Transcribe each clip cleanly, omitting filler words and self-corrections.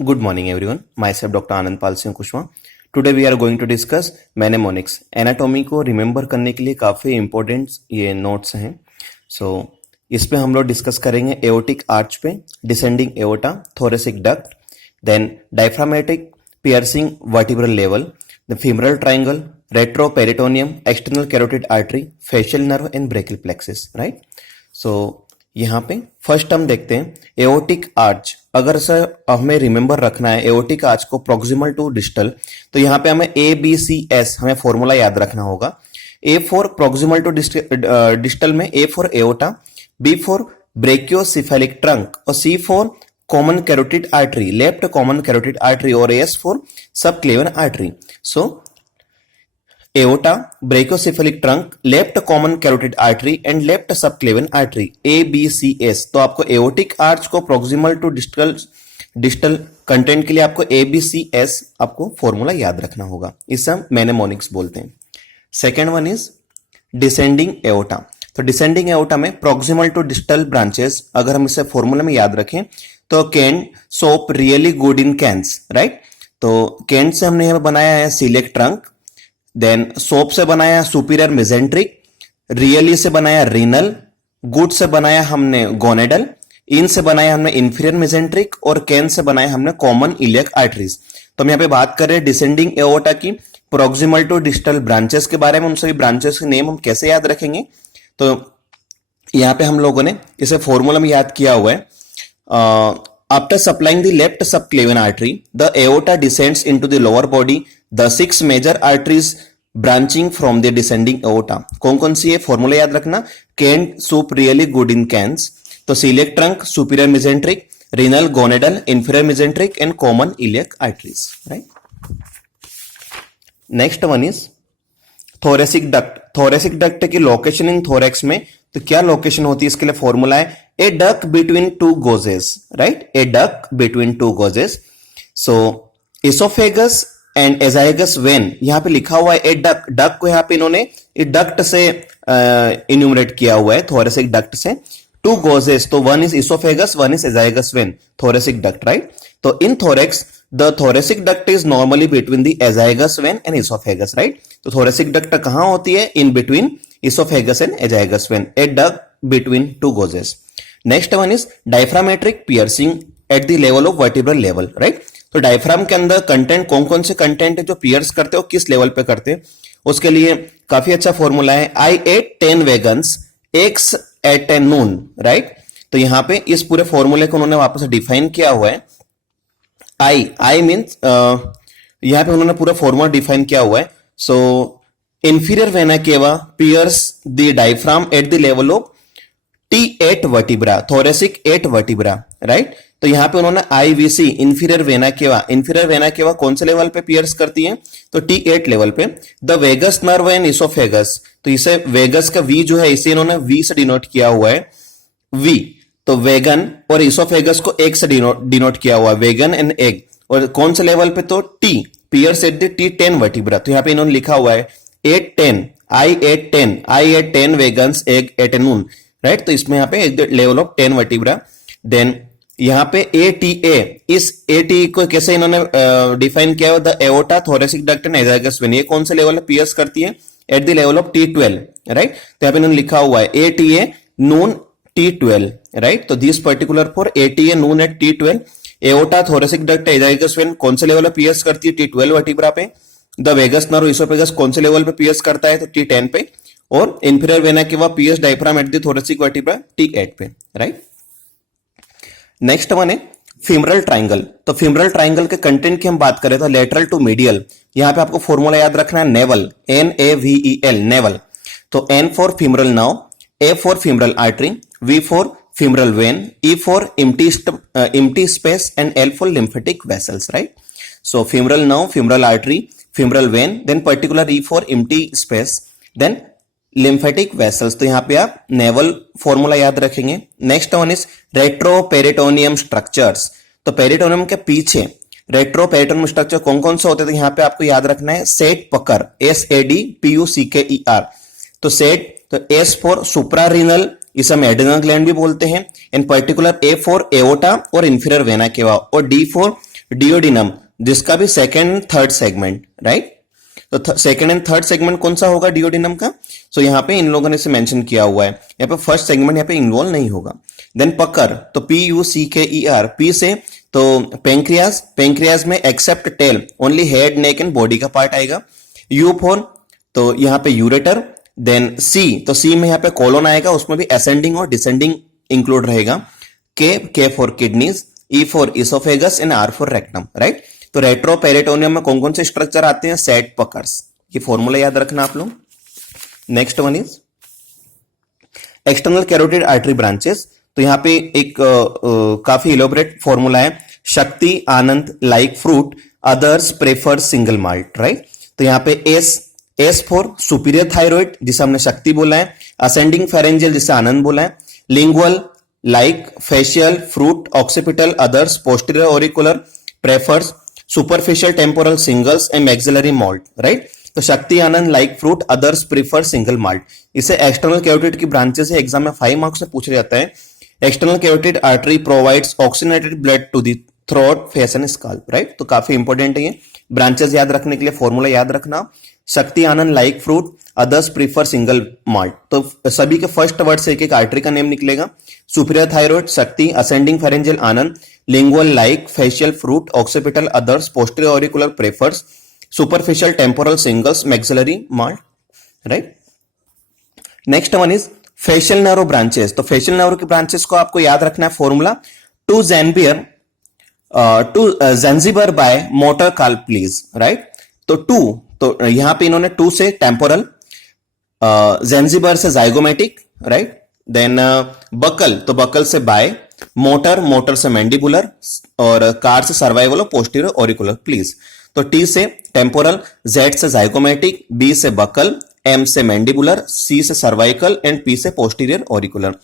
Good morning, everyone. Myself, Dr. Anand Pal Singh Kushwaha. Today we are going to discuss mnemonics. Anatomy को remember करने के लिए काफ़ी important ये notes हैं. सो इस पे हम लोग डिस्कस करेंगे एओटिक आर्च पे, descending aorta, thoracic duct, then diaphragmatic piercing vertebral level, the femoral triangle, retroperitoneum, external carotid artery, facial nerve and brachial plexus. Right. So यहाँ पे फर्स्ट हम देखते हैं एओटिक आर्च. अगर सर हमें remember रखना है एओटिक आर्च को प्रोक्सिमल टू डिस्टल, तो यहाँ पे हमें ABCS हमें फॉर्मूला याद रखना होगा. A for proximal to distal में A for aorta, B for brachiocephalic trunk और C for common carotid artery, left common carotid artery, और S for subclavian artery. So aorta, brachiocephalic trunk, left common carotid artery and left subclavian artery, ABCS. तो आपको aortic arch को proximal to distal content के लिए आपको ABCS आपको formula याद रखना होगा. इसे हम मेनेमोनिक्स बोलते हैं. Second one is descending aorta. तो डिसेंडिंग एओटा में प्रोक्सिमल टू डिस्टल ब्रांचेस अगर हम इसे फॉर्मूला में याद रखें तो can soap really good in cans. Right. तो कैन से हमने यहाँ बनाया है सीलेक्ट ट्रंक, देन सोप से बनाया सुपीरियर मेजेंट्रिक, रियली से बनाया रीनल, गुड से बनाया हमने गोनेडल, इन से बनाया हमने इंफीरियर मेजेंट्रिक और कैन से बनाया हमने कॉमन इलियक आर्टरीज. तो हम यहाँ पे बात कर रहे हैं डिसेंडिंग एओर्टा की प्रोक्सिमल टू डिस्टल ब्रांचेस के बारे में. उन सभी ब्रांचेस के नेम हम कैसे याद रखेंगे, तो यहाँ पे हम लोगों ने इसे फॉर्मूला में याद किया हुआ है. After supplying the left subclavian artery, the aorta descends into the lower body. The 6 major arteries branching from the descending aorta. कौन सी है फॉर्मूला याद रखना. Can soup really good in cans. तो coeliac trunk, superior mesenteric, renal, gonadal, inferior mesenteric and common iliac arteries. Right. Next one is thoracic duct. थोरेसिक डक्ट की location in thorax में, तो क्या लोकेशन होती है इसके लिए फॉर्मूला है a duck between two gooses. Right. A duck between two gooses. So oesophagus and azygos vein यहां पे लिखा हुआ है ए डक. डक को यहां पे इन्होंने डक्ट से इन्यूमरेट किया हुआ है, थोरेसिक डक्ट से. टू गोजेस, तो one is oesophagus, one is azygos vein, thoracic duct. Right. तो in thorax the thoracic duct is normally between the azygos vein and oesophagus. Right. तो थोरेसिक डक्ट कहां होती है? In between oesophagus and azygos vein. A duck between two gooses. Next one is diaphragmatic piercing at the level of vertebral level. Right. तो diaphragm के अंदर content कौन से content है जो पियर्स करते हो, किस लेवल पे करते हैं, उसके लिए काफी अच्छा फॉर्मूला है. I ate 10 wagons, eggs at noon. Right. तो यहां पे इस पूरे फॉर्मूले को उन्होंने वापस डिफाइन किया हुआ है. I मीन्स यहां पे उन्होंने पूरा फॉर्मूला डिफाइन किया हुआ है. So inferior vena cava pierces the diaphragm at the level of T8 vertebra, thoracic 8 vertebra. Right. तो यहां पे उन्होंने IVC इंफीरियर वेना केवा कौन से लेवल पे पियर्स करती है, तो T8 लेवल पे. The vagus nerve and oesophagus, तो इसे वेगस का V जो है इसे इन्होंने V से डिनोट किया हुआ है, V. तो वेगन और इसोफेगस को एग से डिनोट किया हुआ है, वेगन एंड एग. और कौन से लेवल पे, तो T pierce at the T10 vertebra. तो यहां पे इन्होंने लिखा हुआ है 8-10, I ate 10 vegans egg at noon. Right. तो इसमें यहां पे लेवल ऑफ 10 वर्टिब्रा. देन यहां पे ATA, इस ATA को कैसे इन्होंने डिफाइन किया है, the aorta, thoracic duct and azygos vein. ये कौन से लेवल पे पियर्स करती है? At the level of T12. Right. तो यहां पे इन्होंने लिखा हुआ है ATA नून T12. राइट. तो this particular for ATA noon at T12. Aorta, thoracic duct, azygos vein कौन से लेवल पे पियर्स करती है? T12 वर्टिब्रा पे. द वेगस नर्व, इसोफेगस कौन से लेवल पे पियर्स करता है? तो T10 पे. और inferior vena cava pierce diaphragm at the thoracic vertebra T8 पे. राइट. नेक्स्ट वन है फीमरल ट्राइंगल. तो फीमरल ट्राइंगल के कंटेंट की हम बात करें तो लेटरल टू मीडियल, यहां पे आपको फॉर्मूला याद रखना है नेवल, NAVEL, नेवल. तो N for femoral nerve, A for femoral artery, V for femoral vein, E for empty space and L for lymphatic vessels. Right. So femoral nerve, femoral artery, femoral vein, then particular E for empty space, then lymphatic vessels. तो यहां पे आप navel formula याद रखेंगे. Next one is retroperitoneum structures. तो peritoneum के पीछे retro peritoneum structure कौन से होते हैं, तो यहां पे आपको याद रखना है सेट पकर, SADPUCKER. तो सेट, तो S फॉर सुप्रारीनल, इसे हम एड्रिनल ग्लैंड भी बोलते हैं. इन पर्टिकुलर A फॉर एओर्टा और इंफीरियर वेना केवा, और D फॉर डिओडिनम, जिसका भी second and third segment, right. तो सेकेंड एंड थर्ड सेगमेंट कौन सा होगा डिओडिनम का? सो यहाँ पे इन लोगों ने इसे मेंशन किया हुआ है, यहाँ पे फर्स्ट सेगमेंट यहाँ पे इन्वॉल्व नहीं होगा। देन पकर, तो PUCKER, पी से तो पेंक्रियाज, पेंक्रियाज में except tail only head, neck and body का पार्ट आएगा। यू फॉर, तो यहाँ पे यूरेटर। देन सी, तो सी में यहाँ पे कोलोन आएगा, उसमें भी असेंडिंग और डिसेंडिंग इंक्लूड रहेगा। K for kidneys, E for oesophagus and R for rectum, right. तो रेट्रोपेरिटोनियम में कौन कौन से स्ट्रक्चर आते हैं? सेट पकर्स, ये फॉर्मूला याद रखना आप लोग। Next one is external carotid artery branches. तो यहाँ पे एक काफी इलोबरेट फॉर्मूला है, Shakti Anand like fruit others prefer single malt, right. तो यहाँ पे एस फॉर सुपीरियर थायराइड, जिसे हमने शक्ति बोला है, असेंडिंग फेरेंजियल जिसे आनंद बोला है, lingual like facial fruit occipital others posterior auricular prefers superficial temporal singles and maxillary malt, right. तो Shakti Anand like fruit others prefer single malt, इसे एक्सटर्नल कैरोटिड की ब्रांचेस है, एग्जाम में 5 मार्क्स में पूछा जाता है। External carotid artery provides oxygenated blood to the throat face and scalp, right. तो काफी इंपॉर्टेंट है ये ब्रांचेस याद रखने के लिए, फॉर्मूला याद रखना, Shakti Anand like fruit others prefer single malt. तो सभी के फर्स्ट वर्ड से एक एक आर्टरी का नेम निकलेगा, superior thyroid Shakti, ascending pharyngeal Anand, lingual like facial fruit occipital others posterior auricular prefers superficial temporal singles maxillary malt, right. Next one is facial nerve branches. तो facial nerve के branches को आपको याद रखना है, formula to Zanzibar by motor carp please, right. तो यहां पे इन्होंने टू से टेम्पोरल, ज़ंजीबर से जाइगोमेटिक, राइट। देन बकल, तो बकल से बाय, मोटर से मैंडिबुलर, और कार से सर्वाइवल और पोस्टीरियर ऑरिकुलर प्लीज। तो टी से टेम्पोरल, जेड से जाइगोमेटिक, बी से बकल, एम से मैंडिबुलर, सी से सर्वाइकल एंड पी से posterior auricular.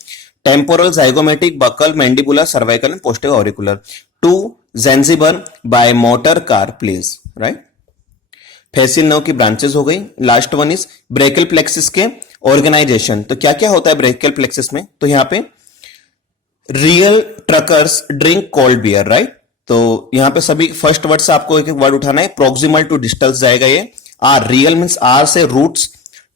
Temporal, zygomatic, buccal, mandibular, cervical and posterior auricular. To Zanzibar by motor car please, right. Facial nerve की branches हो गई। Last one is brachial plexus के organisation. तो क्या क्या होता है ब्रेकियल प्लेक्सिस में? तो यहां पे real truckers drink cold beer, right. तो यहां पे सभी फर्स्ट वर्ड से आपको एक एक वर्ड उठाना है, प्रोक्सिमल टू डिस्टल जाएगा ये। आर, रियल मींस आर से रूट्स,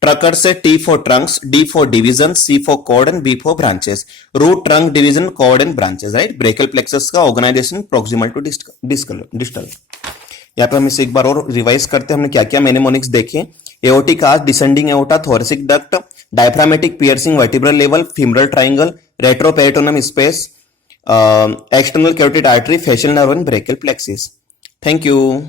ट्रकर से T for trunks, D for division, C for cord and B for branches. Root, trunk, division, cord and branches, right. Brachial plexus का organisation proximal to distal. यहाँ पे हम इसे एक बार और revise करते हैं, हमने क्या क्या मेनेमोनिक्स देखे। Aortic arch, descending aorta, thoracic duct, diaphragmatic piercing vertebral level, femoral triangle, retroperitoneum space, external carotid artery, facial nerve and brachial plexus. Thank you.